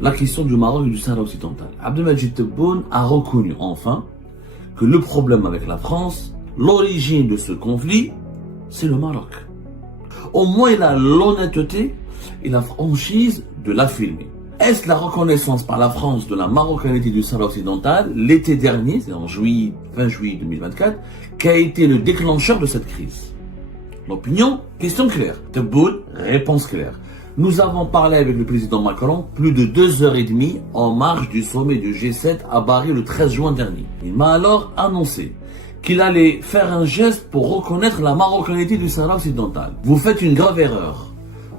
la question du Maroc et du Sahara occidental. Abdelmadjid Tebboune a reconnu enfin que le problème avec la France, l'origine de ce conflit, c'est le Maroc. Au moins il a l'honnêteté et la franchise de l'affirmer. Est-ce la reconnaissance par la France de la marocanité du Sahara occidental l'été dernier, c'est en fin juillet 2024, qui a été le déclencheur de cette crise? L'opinion, question claire. Tebboune, réponse claire. Nous avons parlé avec le président Macron plus de 2h30 en marge du sommet du G7 à Paris le 13 juin dernier. Il m'a alors annoncé qu'il allait faire un geste pour reconnaître la marocanité du Sahara occidental. Vous faites une grave erreur.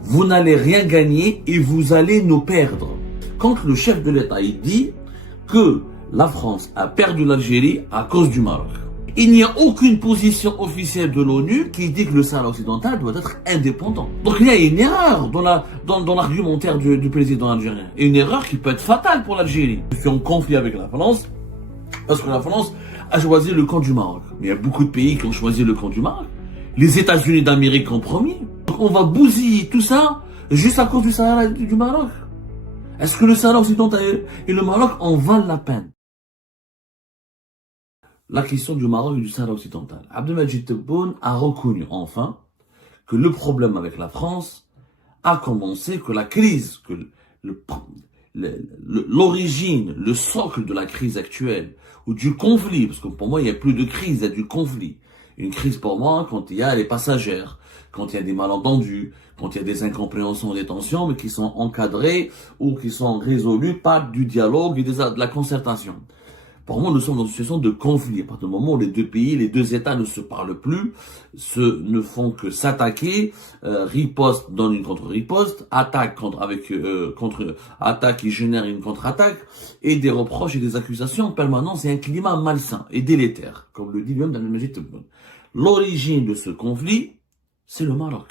Vous n'allez rien gagner et vous allez nous perdre. Quand le chef de l'État dit que la France a perdu l'Algérie à cause du Maroc, il n'y a aucune position officielle de l'ONU qui dit que le Sahara occidental doit être indépendant. Donc il y a une erreur dans l'argumentaire du président algérien. Et une erreur qui peut être fatale pour l'Algérie. Je suis en conflit avec la France parce que la France a choisi le camp du Maroc. Mais il y a beaucoup de pays qui ont choisi le camp du Maroc. Les États-Unis d'Amérique en premier. Donc on va bousiller tout ça juste à cause du Sahara du Maroc. Est-ce que le Sahara occidental et le Maroc en valent la peine? La question du Maroc et du Sahara occidental. Abdelmadjid Tebboune a reconnu enfin que le problème avec la France a commencé, que la crise, que l'origine, le socle de la crise actuelle, ou du conflit, parce que pour moi il n'y a plus de crise, il y a du conflit. Une crise pour moi quand il y a les passagères, quand il y a des malentendus, quand il y a des incompréhensions, des tensions, mais qui sont encadrées ou qui sont résolues par du dialogue et de la concertation. Pour moi, nous sommes dans une situation de conflit. À partir du moment où les deux pays, les deux États ne se parlent plus, ne font que s'attaquer, riposte donne une contre-riposte, attaque contre-attaque qui génère une contre-attaque, et des reproches et des accusations en permanence, et un climat malsain et délétère, comme le dit lui-même Abdelmadjid Tebboune. L'origine de ce conflit, c'est le Maroc.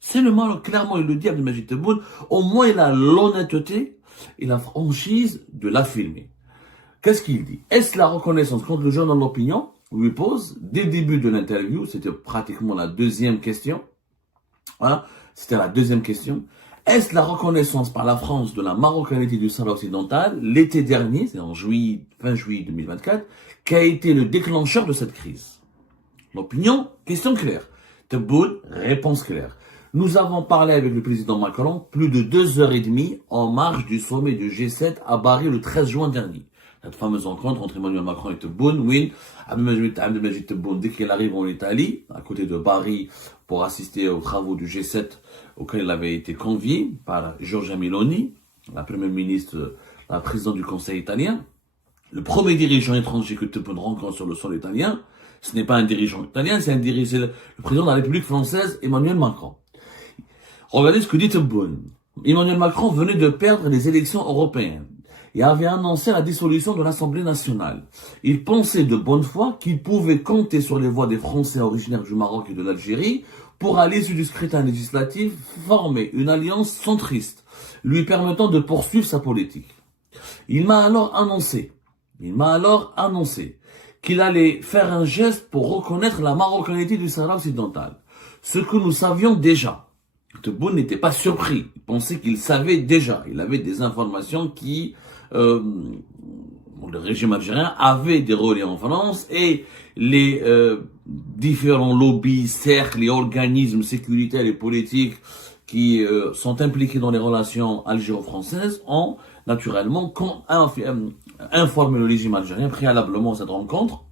C'est le Maroc, clairement il le dit Abdelmadjid Tebboune, au moins il a l'honnêteté et la franchise de l'affirmer. Qu'est-ce qu'il dit? Est-ce la reconnaissance? Quand le journal L'Opinion lui pose, dès le début de l'interview, c'était pratiquement la deuxième question, c'était la deuxième question, est-ce la reconnaissance par la France de la marocanité du Sahara occidental l'été dernier, c'est en fin juillet 2024, qui a été le déclencheur de cette crise? L'Opinion, question claire. Tebboune, réponse claire. Nous avons parlé avec le président Macron plus de 2h30 en marge du sommet du G7 à Paris le 13 juin dernier. Cette fameuse rencontre entre Emmanuel Macron et Tebboune, oui, Abdelmadjid Tebboune, dès qu'il arrive en Italie, à côté de Paris, pour assister aux travaux du G7 auquel il avait été convié par Giorgia Meloni, la première ministre, la présidente du Conseil italien, le premier dirigeant étranger que Tebboune rencontre sur le sol italien, ce n'est pas un dirigeant italien, c'est le président de la République française, Emmanuel Macron. Regardez ce que dit Tebboune. Emmanuel Macron venait de perdre les élections européennes et avait annoncé la dissolution de l'Assemblée nationale. Il pensait de bonne foi qu'il pouvait compter sur les voix des Français originaires du Maroc et de l'Algérie pour, à l'issue du scrutin législatif, former une alliance centriste, lui permettant de poursuivre sa politique. Il m'a alors annoncé qu'il allait faire un geste pour reconnaître la marocanité du Sahara occidental. Ce que nous savions déjà. Tebboune n'était pas surpris. Il pensait qu'il savait déjà. Il avait des informations qui, le régime algérien avait des relais en France et les différents lobbies, cercles et organismes sécuritaires et politiques qui sont impliqués dans les relations algéro-françaises ont naturellement informé le régime algérien préalablement à cette rencontre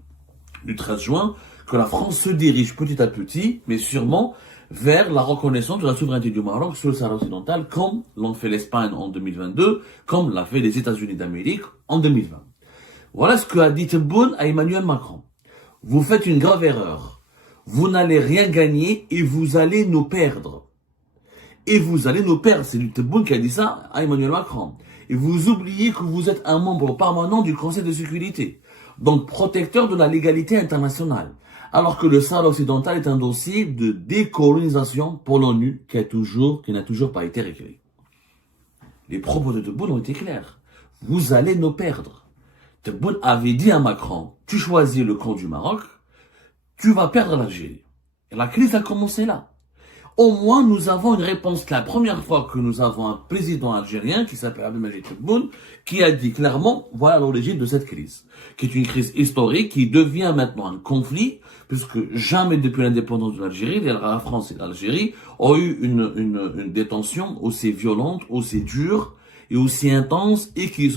du 13 juin que la France se dirige petit à petit, mais sûrement, vers la reconnaissance de la souveraineté du Maroc sur le Sahara occidental, comme l'ont fait l'Espagne en 2022, comme l'a fait les États-Unis d'Amérique en 2020. Voilà ce que a dit Tebboune à Emmanuel Macron. Vous faites une grave erreur. Vous n'allez rien gagner et vous allez nous perdre. Et vous allez nous perdre. C'est Tebboune qui a dit ça à Emmanuel Macron. Et vous oubliez que vous êtes un membre permanent du Conseil de sécurité, donc protecteur de la légalité internationale. Alors que le Sahara occidental est un dossier de décolonisation pour l'ONU qui n'a toujours pas été réglé. Les propos de Tebboune ont été clairs. Vous allez nous perdre. Tebboune avait dit à Macron, tu choisis le camp du Maroc, tu vas perdre l'Algérie. Et la crise a commencé là. au moins nous avons une réponse. C'est la première fois que nous avons un président algérien qui s'appelle Abdelmadjid Tebboune, qui a dit clairement, voilà l'origine de cette crise, qui est une crise historique, qui devient maintenant un conflit, puisque jamais depuis l'indépendance de l'Algérie, la France et l'Algérie ont eu une détention aussi violente, aussi dure, et aussi intense, et qui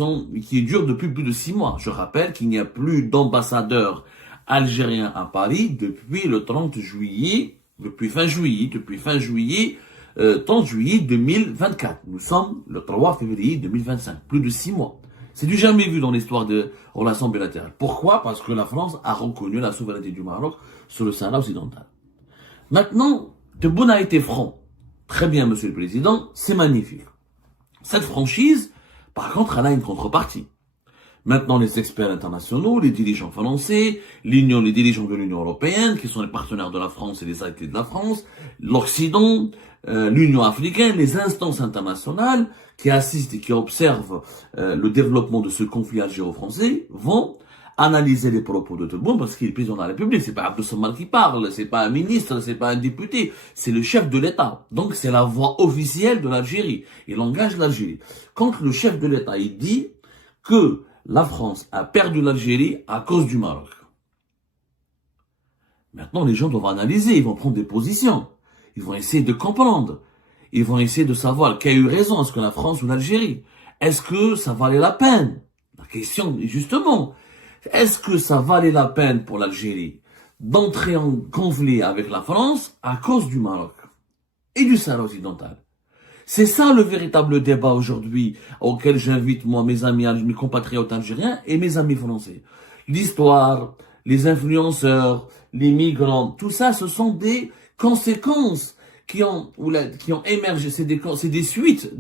dure depuis plus de 6 mois. Je rappelle qu'il n'y a plus d'ambassadeur algérien à Paris depuis le 30 juillet, depuis fin juillet 2024. Nous sommes le 3 février 2025, plus de 6 mois. C'est du jamais vu dans l'histoire de relations bilatérales. Pourquoi? Parce que la France a reconnu la souveraineté du Maroc sur le Sahara occidental. Maintenant, Tebboune a été franc. Très bien, monsieur le président, c'est magnifique. Cette franchise, par contre, elle a une contrepartie. Maintenant, les experts internationaux, les dirigeants français, les dirigeants de l'Union européenne, qui sont les partenaires de la France et les alliés de la France, l'Occident, l'Union africaine, les instances internationales qui assistent et qui observent le développement de ce conflit algéro-français vont analyser les propos de Tebboune parce qu'il est président de la République. C'est pas Abdel Samad qui parle, c'est pas un ministre, c'est pas un député, c'est le chef de l'État. Donc c'est la voix officielle de l'Algérie. Il engage l'Algérie. Quand le chef de l'État il dit que la France a perdu l'Algérie à cause du Maroc. Maintenant, les gens doivent analyser, ils vont prendre des positions. Ils vont essayer de comprendre. Ils vont essayer de savoir qui a eu raison, est-ce que la France ou l'Algérie? Est-ce que ça valait la peine? La question est justement, est-ce que ça valait la peine pour l'Algérie d'entrer en conflit avec la France à cause du Maroc et du Sahara occidental? C'est ça le véritable débat aujourd'hui auquel j'invite moi mes amis, mes compatriotes algériens et mes amis français. L'histoire, les influenceurs, les migrants, tout ça, ce sont des conséquences qui ont émergé. C'est des suites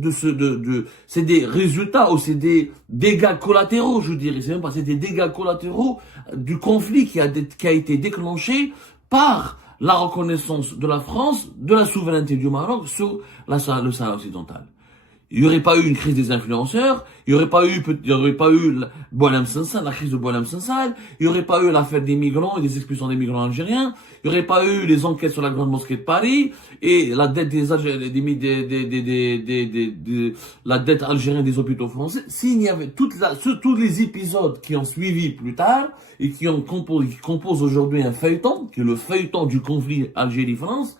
c'est des résultats ou c'est des dégâts collatéraux, je dirais. C'est même pas, c'est des dégâts collatéraux du conflit qui a été déclenché par la reconnaissance de la France, de la souveraineté du Maroc sur le Sahara occidental. Il n'y aurait pas eu une crise des influenceurs, il n'y aurait pas eu Boualem Sansal, la crise de Boualem Sansal, il n'y aurait pas eu l'affaire des migrants et des expulsions des migrants algériens, il n'y aurait pas eu les enquêtes sur la grande mosquée de Paris et la dette la dette algérienne des hôpitaux français. S'il y avait tous les épisodes qui ont suivi plus tard et qui composent aujourd'hui un feuilleton, qui est le feuilleton du conflit Algérie-France,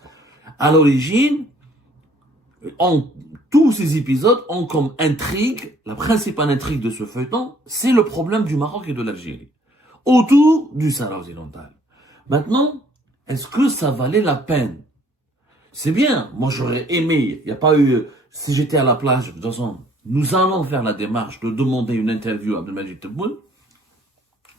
à l'origine, tous ces épisodes ont comme intrigue, la principale intrigue de ce feuilleton, c'est le problème du Maroc et de l'Algérie, autour du Sahara occidental. Maintenant, est-ce que ça valait la peine? C'est bien, moi j'aurais aimé, il n'y a pas eu, si j'étais à la plage, de toute façon, nous allons faire la démarche de demander une interview à Abdelmadjid Tebboune,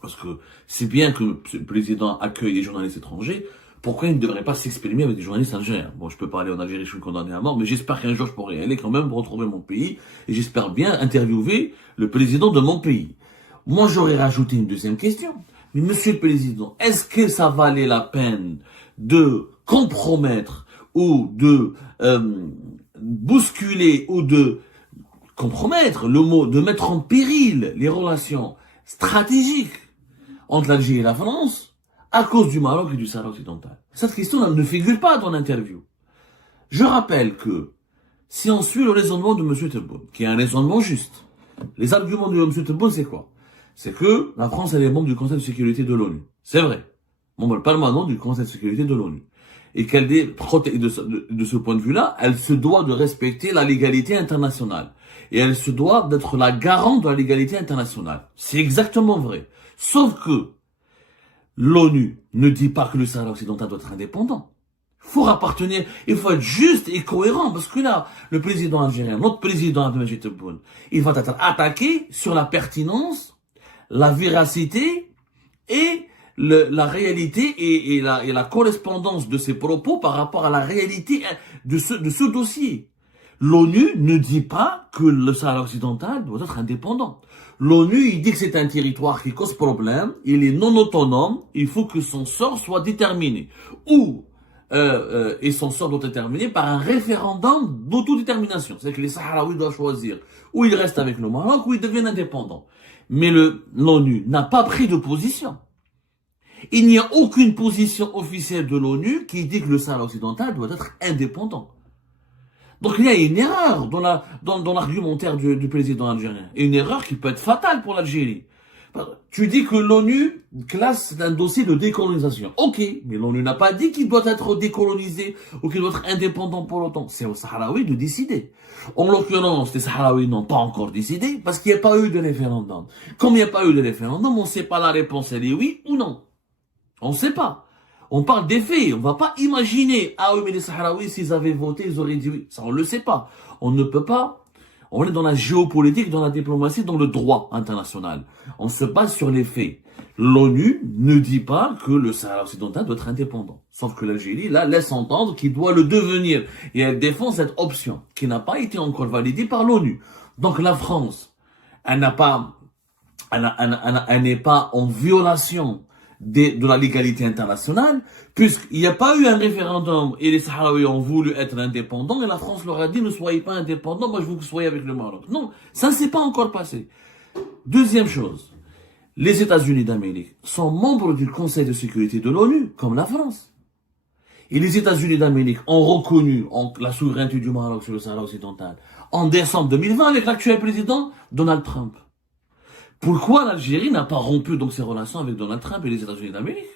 parce que c'est bien que le président accueille des journalistes étrangers, pourquoi il ne devrait pas s'exprimer avec des journalistes algériens? Bon, je peux pas aller en Algérie, je suis condamné à mort, mais j'espère qu'un jour je pourrai y aller quand même pour retrouver mon pays, et j'espère bien interviewer le président de mon pays. Moi, j'aurais rajouté une deuxième question. Mais monsieur le président, est-ce que ça valait la peine de compromettre ou de bousculer ou de compromettre, le mot, de mettre en péril les relations stratégiques entre l'Algérie et la France à cause du Maroc et du Sahara occidental? Cette question ne figure pas dans l'interview. Je rappelle que si on suit le raisonnement de M. Tebboune, qui est un raisonnement juste, les arguments de M. Tebboune, c'est quoi? C'est que la France, elle est membre du Conseil de sécurité de l'ONU. C'est vrai. Membre permanent du Conseil de sécurité de l'ONU. Et qu'elle est protégée de ce point de vue-là, elle se doit de respecter la légalité internationale. Et elle se doit d'être la garante de la légalité internationale. C'est exactement vrai. Sauf que l'ONU ne dit pas que le Sahara occidental doit être indépendant. Il faut être juste et cohérent, parce que là, le président algérien, notre président Abdelmadjid Tebboune, il va être attaqué sur la pertinence, la véracité et la réalité et la correspondance de ses propos par rapport à la réalité de ce dossier. L'ONU ne dit pas que le Sahara occidental doit être indépendant. L'ONU, il dit que c'est un territoire qui cause problème, il est non autonome, il faut que son sort soit déterminé. Et son sort doit être déterminé par un référendum d'autodétermination. C'est-à-dire que les Sahraouis doivent choisir ou ils restent avec le Maroc ou ils deviennent indépendants. Mais l'ONU n'a pas pris de position. Il n'y a aucune position officielle de l'ONU qui dit que le Sahara occidental doit être indépendant. Donc il y a une erreur dans l'argumentaire du président algérien. Et une erreur qui peut être fatale pour l'Algérie. Tu dis que l'ONU classe un dossier de décolonisation. Ok, mais l'ONU n'a pas dit qu'il doit être décolonisé ou qu'il doit être indépendant pour autant. C'est aux Sahraouis de décider. En l'occurrence, les Sahraouis n'ont pas encore décidé parce qu'il n'y a pas eu de référendum. Comme il n'y a pas eu de référendum, on ne sait pas la réponse, elle est oui ou non. On ne sait pas. On parle des faits, on va pas imaginer, ah oui, mais les Sahraouis, s'ils avaient voté, ils auraient dit oui. Ça, on le sait pas. On ne peut pas. On est dans la géopolitique, dans la diplomatie, dans le droit international. On se base sur les faits. L'ONU ne dit pas que le Sahara occidental doit être indépendant. Sauf que l'Algérie, là, laisse entendre qu'il doit le devenir. Et elle défend cette option, qui n'a pas été encore validée par l'ONU. Donc la France, elle n'est pas en violation de la légalité internationale, puisqu'il n'y a pas eu un référendum et les Sahraouis ont voulu être indépendants et la France leur a dit ne soyez pas indépendants, moi je veux que vous soyez avec le Maroc. Non, ça ne s'est pas encore passé. Deuxième chose, les États-Unis d'Amérique sont membres du Conseil de sécurité de l'ONU, comme la France. Et les États-Unis d'Amérique ont reconnu la souveraineté du Maroc sur le Sahara occidental en décembre 2020 avec l'actuel président Donald Trump. Pourquoi l'Algérie n'a pas rompu donc ses relations avec Donald Trump et les États-Unis d'Amérique?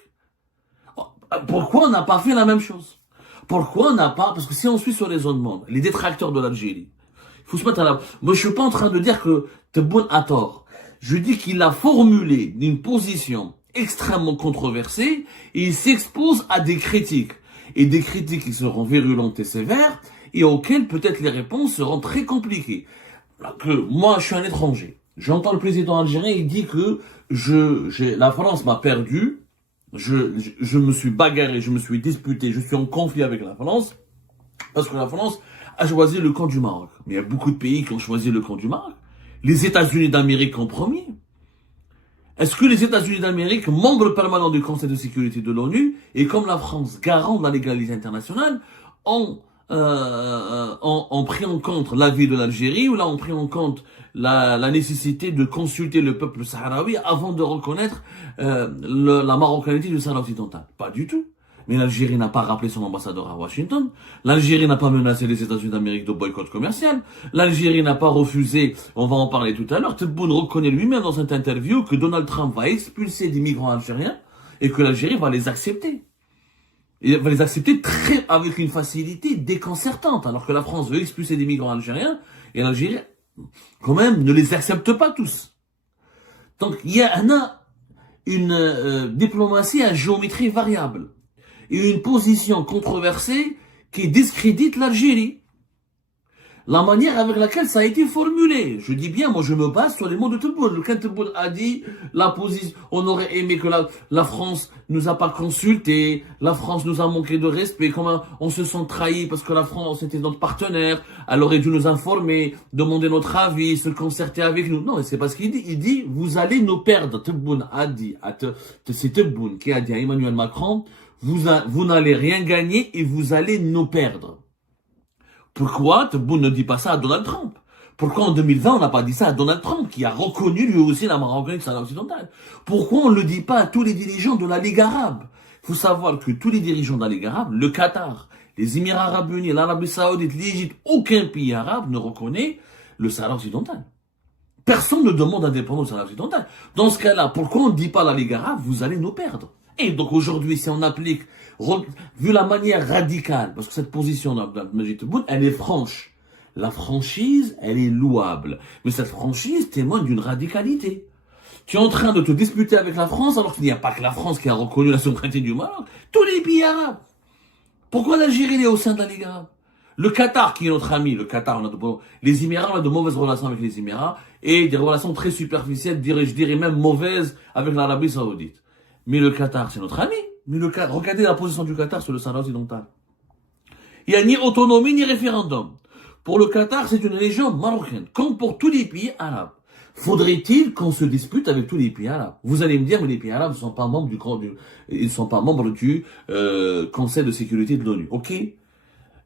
Pourquoi on n'a pas fait la même chose? Pourquoi on n'a pas... Parce que si on suit sur les raisonnements, les détracteurs de l'Algérie, il faut se mettre à la... Moi, je suis pas en train de dire que Tebboune a tort. Je dis qu'il a formulé une position extrêmement controversée et il s'expose à des critiques. Et des critiques qui seront virulentes et sévères et auxquelles peut-être les réponses seront très compliquées. Moi, je suis un étranger. J'entends le président algérien, il dit que la France m'a perdu, je me suis bagarré, je me suis disputé, je suis en conflit avec la France, parce que la France a choisi le camp du Maroc. Mais il y a beaucoup de pays qui ont choisi le camp du Maroc. Les États-Unis d'Amérique en premier. Est-ce que les États-Unis d'Amérique, membres permanents du Conseil de sécurité de l'ONU, et comme la France, garant de la légalité internationale, ont pris en compte l'avis de l'Algérie ou là ont pris en compte la nécessité de consulter le peuple sahraoui avant de reconnaître la marocanité du Sahara occidental? Pas du tout. Mais l'Algérie n'a pas rappelé son ambassadeur à Washington. L'Algérie n'a pas menacé les États-Unis d'Amérique de boycott commercial. L'Algérie n'a pas refusé, on va en parler tout à l'heure, Tebboune reconnaît lui-même dans cette interview que Donald Trump va expulser des migrants algériens et que l'Algérie va les accepter. Il va les accepter avec une facilité déconcertante, alors que la France veut expulser des migrants algériens et l'Algérie, quand même, ne les accepte pas tous. Donc, il y a une diplomatie à géométrie variable et une position controversée qui discrédite l'Algérie. La manière avec laquelle ça a été formulé. Je dis bien, moi je me base sur les mots de Tebboune. Quand Tebboune a dit la position, on aurait aimé que la France nous a pas consulté, la France nous a manqué de respect, comment on se sent trahi parce que la France était notre partenaire, elle aurait dû nous informer, demander notre avis, se concerter avec nous. Non, c'est pas ce qu'il dit. Il dit, vous allez nous perdre. Tebboune a dit, c'est Tebboune qui a dit à Emmanuel Macron, vous n'allez rien gagner et vous allez nous perdre. Pourquoi Tebboune ne dit pas ça à Donald Trump? Pourquoi en 2020 on n'a pas dit ça à Donald Trump qui a reconnu lui aussi la marocanité du Sahara occidental? Pourquoi on ne le dit pas à tous les dirigeants de la Ligue arabe? Il faut savoir que tous les dirigeants de la Ligue arabe, le Qatar, les Émirats arabes unis, l'Arabie saoudite, l'Égypte, aucun pays arabe ne reconnaît le Sahara occidental. Personne ne demande l'indépendance du Sahara occidental. Dans ce cas-là, pourquoi on ne dit pas à la Ligue arabe, vous allez nous perdre? Et donc aujourd'hui, si on applique, vu la manière radicale, parce que cette position de Majid Tebboune, elle est franche. La franchise, elle est louable. Mais cette franchise témoigne d'une radicalité. Tu es en train de te disputer avec la France, alors qu'il n'y a pas que la France qui a reconnu la souveraineté du Maroc. Tous les pays arabes. Pourquoi l'Algérie est au sein de la Ligue arabe? Le Qatar, qui est notre ami, le Qatar, les Émirats, on a de mauvaises relations avec les Émirats, et des relations très superficielles, je dirais même mauvaises avec l'Arabie saoudite. Mais le Qatar, c'est notre ami. Mais regardez la position du Qatar sur le Sahara occidental. Il n'y a ni autonomie ni référendum. Pour le Qatar, c'est une légende marocaine, comme pour tous les pays arabes. Faudrait-il qu'on se dispute avec tous les pays arabes? Vous allez me dire, mais les pays arabes ne sont pas membres ils sont pas membres du Conseil de sécurité de l'ONU. Ok?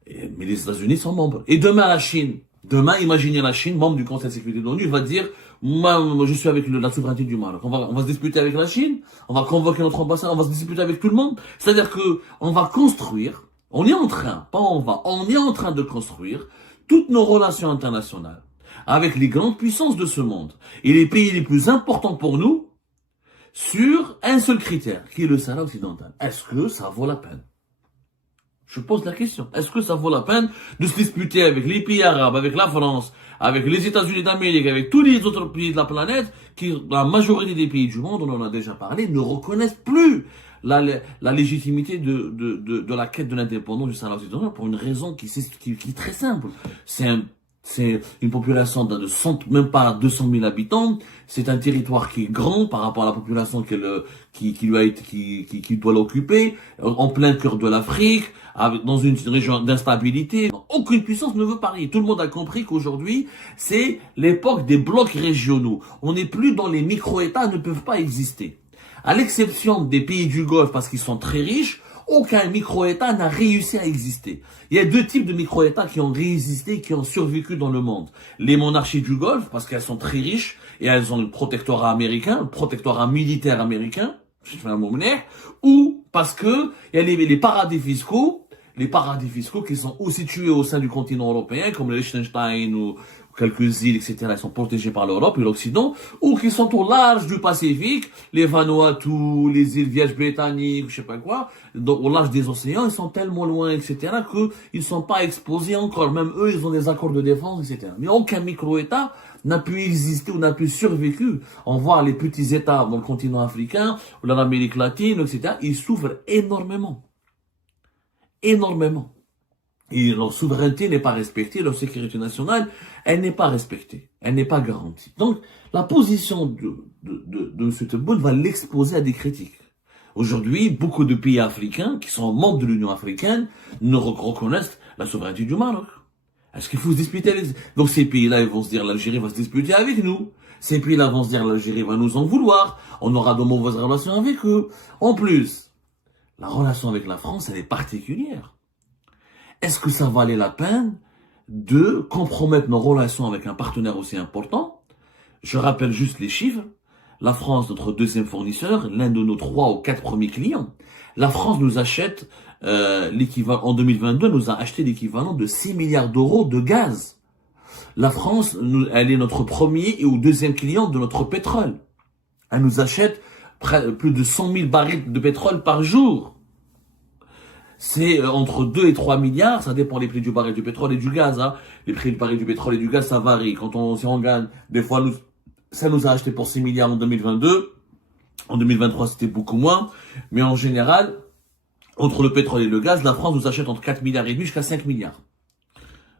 Mais les États-Unis sont membres. Et demain, la Chine Demain, imaginez la Chine, membre du Conseil de sécurité de l'ONU, va dire, moi, je suis avec la souveraineté du Maroc. On va se disputer avec la Chine, on va convoquer notre ambassade, on va se disputer avec tout le monde. C'est-à-dire que on va construire, on est en train, pas on est en train de construire toutes nos relations internationales avec les grandes puissances de ce monde et les pays les plus importants pour nous sur un seul critère, qui est le Sahara occidental. Est-ce que ça vaut la peine? Je pose la question. Est-ce que ça vaut la peine de se disputer avec les pays arabes, avec la France, avec les États-Unis d'Amérique, avec tous les autres pays de la planète, qui, la majorité des pays du monde, on en a déjà parlé, ne reconnaissent plus la légitimité de la quête de l'indépendance du Sahara occidental pour une raison qui est très simple. C'est une population de 100, même pas 200 000 habitants. C'est un territoire qui est grand par rapport à la population qui lui a été, qui doit l'occuper, en plein cœur de l'Afrique, dans une région d'instabilité. Aucune puissance ne veut parler. Tout le monde a compris qu'aujourd'hui, c'est l'époque des blocs régionaux. On n'est plus dans les micro-États, ne peuvent pas exister. À l'exception des pays du Golfe, parce qu'ils sont très riches, aucun micro-État n'a réussi à exister. Il y a deux types de micro-États qui ont résisté, qui ont survécu dans le monde. Les monarchies du Golfe, parce qu'elles sont très riches, et elles ont le protectorat américain, le protectorat militaire américain, je fais un mot monnaie, ou parce que il y a les paradis fiscaux qui sont ou situés au sein du continent européen, comme le Liechtenstein ou quelques îles, etc., elles sont protégées par l'Europe et l'Occident, ou qui sont au large du Pacifique, les Vanuatu, les îles Vierges britanniques, je sais pas quoi, au large des océans, ils sont tellement loin, etc., qu'ils sont pas exposés encore. Même eux, ils ont des accords de défense, etc. Mais aucun micro-État n'a pu exister ou n'a pu survécu. On voit les petits États dans le continent africain, ou dans l'Amérique latine, etc., ils souffrent énormément. Énormément. Et leur souveraineté n'est pas respectée, leur sécurité nationale, elle n'est pas respectée, elle n'est pas garantie. Donc, la position de M. Tebboune va l'exposer à des critiques. Aujourd'hui, beaucoup de pays africains, qui sont membres de l'Union africaine, ne reconnaissent la souveraineté du Maroc. Est-ce qu'il faut se disputer avec... Donc ces pays-là, ils vont se dire, l'Algérie va se disputer avec nous. Ces pays-là vont se dire, l'Algérie va nous en vouloir. On aura de mauvaises relations avec eux. En plus, la relation avec la France, elle est particulière. Est-ce que ça valait la peine de compromettre nos relations avec un partenaire aussi important? Je rappelle juste les chiffres. La France, notre deuxième fournisseur, l'un de nos 3 ou 4 premiers clients. La France nous achète l'équivalent, en 2022, nous a acheté l'équivalent de 6 milliards d'euros de gaz. La France, elle est notre premier ou deuxième client de notre pétrole. Elle nous achète plus de 100 000 barils de pétrole par jour. C'est entre 2 et 3 milliards, ça dépend des prix du baril du pétrole et du gaz. Hein. Les prix du baril du pétrole et du gaz, ça varie. Si on gagne, des fois, ça nous a acheté pour 6 milliards en 2022. En 2023, c'était beaucoup moins. Mais en général, entre le pétrole et le gaz, la France nous achète entre 4 milliards et demi jusqu'à 5 milliards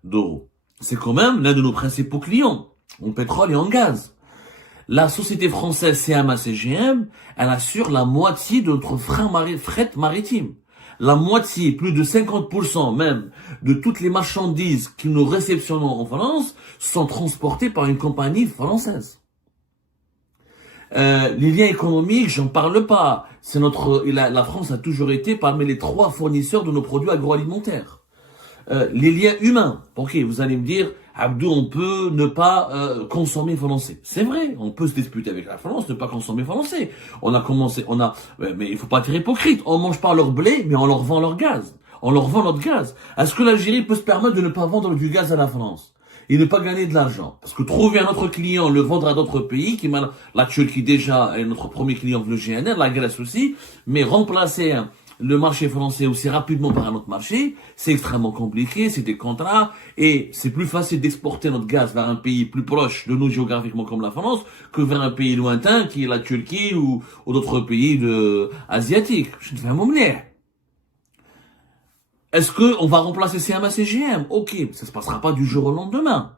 d'euros. C'est quand même l'un de nos principaux clients, en pétrole et en gaz. La société française CMA CGM, elle assure la moitié de notre fret maritime. La moitié, plus de 50% même, de toutes les marchandises que nous réceptionnons en France sont transportées par une compagnie française. Les liens économiques, j'en parle pas. La France a toujours été parmi les 3 fournisseurs de nos produits agroalimentaires. Les liens humains. Ok, vous allez me dire, Abdou, on peut ne pas consommer français. C'est vrai, on peut se disputer avec la France, ne pas consommer français. Mais il faut pas être hypocrite. On mange pas leur blé, mais on leur vend leur gaz. On leur vend notre gaz. Est-ce que l'Algérie peut se permettre de ne pas vendre du gaz à la France et ne pas gagner de l'argent? Parce que trouver un autre client, le vendre à d'autres pays, la Turquie déjà est notre premier client, le GNR, la Grèce aussi, mais remplacer le marché français aussi rapidement par un autre marché, c'est extrêmement compliqué, c'est des contrats, et c'est plus facile d'exporter notre gaz vers un pays plus proche de nous géographiquement comme la France, que vers un pays lointain qui est la Turquie ou d'autres pays asiatiques. Je te fais un moment. Est-ce qu'on va remplacer CMA CGM? Ok, ça se passera pas du jour au lendemain.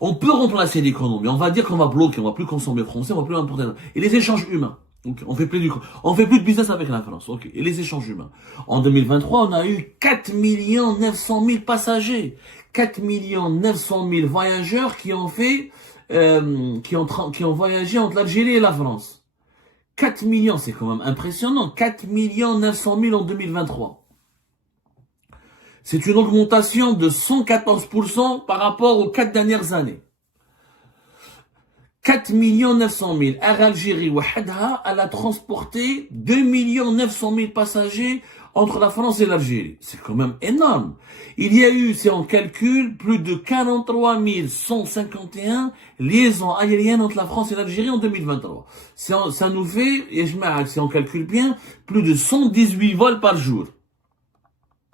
On peut remplacer l'économie, on va dire qu'on va bloquer, on va plus consommer français, on va plus importer. Et les échanges humains. Okay. On fait plus de business avec la France. Ok. Et les échanges humains. En 2023, on a eu 4 900 000 passagers. 4 900 000 voyageurs qui ont voyagé entre l'Algérie et la France. 4 millions, c'est quand même impressionnant. 4 900 000 en 2023. C'est une augmentation de 114% par rapport aux 4 dernières années. 4 900 000. Air Algérie, wahadha, elle a transporté 2 900 000 passagers entre la France et l'Algérie. C'est quand même énorme. Il y a eu, c'est en calcul, plus de 43 151 liaisons aériennes entre la France et l'Algérie en 2023. Ça nous fait, et si on calcule bien, plus de 118 vols par jour.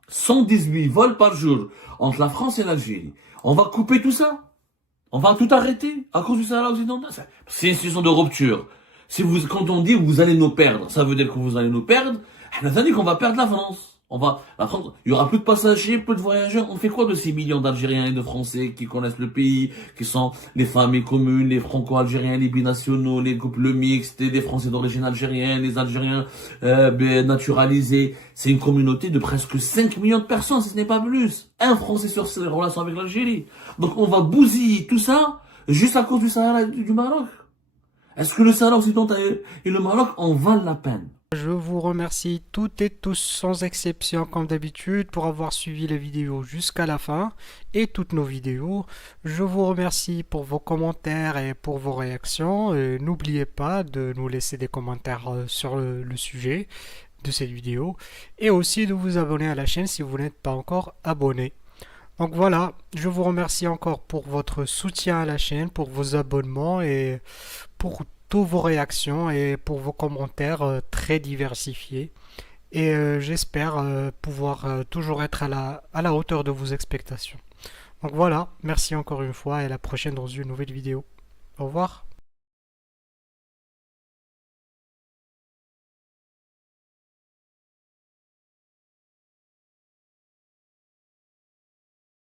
118 vols par jour entre la France et l'Algérie. On va couper tout ça. On va tout arrêter à cause du Sahara occidental. C'est une situation de rupture. Quand on dit vous allez nous perdre, ça veut dire que vous allez nous perdre. Ça veut dire qu'on va perdre la France. La France, il y aura plus de passagers, plus de voyageurs. On fait quoi de ces millions d'Algériens et de Français qui connaissent le pays, qui sont les familles communes, les Franco-Algériens, les binationaux, les couples mixtes, les Français d'origine algérienne, les Algériens naturalisés. C'est une communauté de presque 5 millions de personnes, si ce n'est pas plus. Un Français sur ses relations avec l'Algérie. Donc on va bousiller tout ça juste à cause du Sahara et du Maroc. Est-ce que le Sahara occidental et le Maroc en valent la peine? Je vous remercie toutes et tous sans exception comme d'habitude pour avoir suivi les vidéos jusqu'à la fin et toutes nos vidéos. Je vous remercie pour vos commentaires et pour vos réactions. N'oubliez pas de nous laisser des commentaires sur le sujet de cette vidéo et aussi de vous abonner à la chaîne si vous n'êtes pas encore abonné. Donc voilà, je vous remercie encore pour votre soutien à la chaîne, pour vos abonnements et pour toutes vos réactions et pour vos commentaires très diversifiés. Et j'espère pouvoir toujours être à la hauteur de vos expectations. Donc voilà, merci encore une fois et à la prochaine dans une nouvelle vidéo. Au revoir.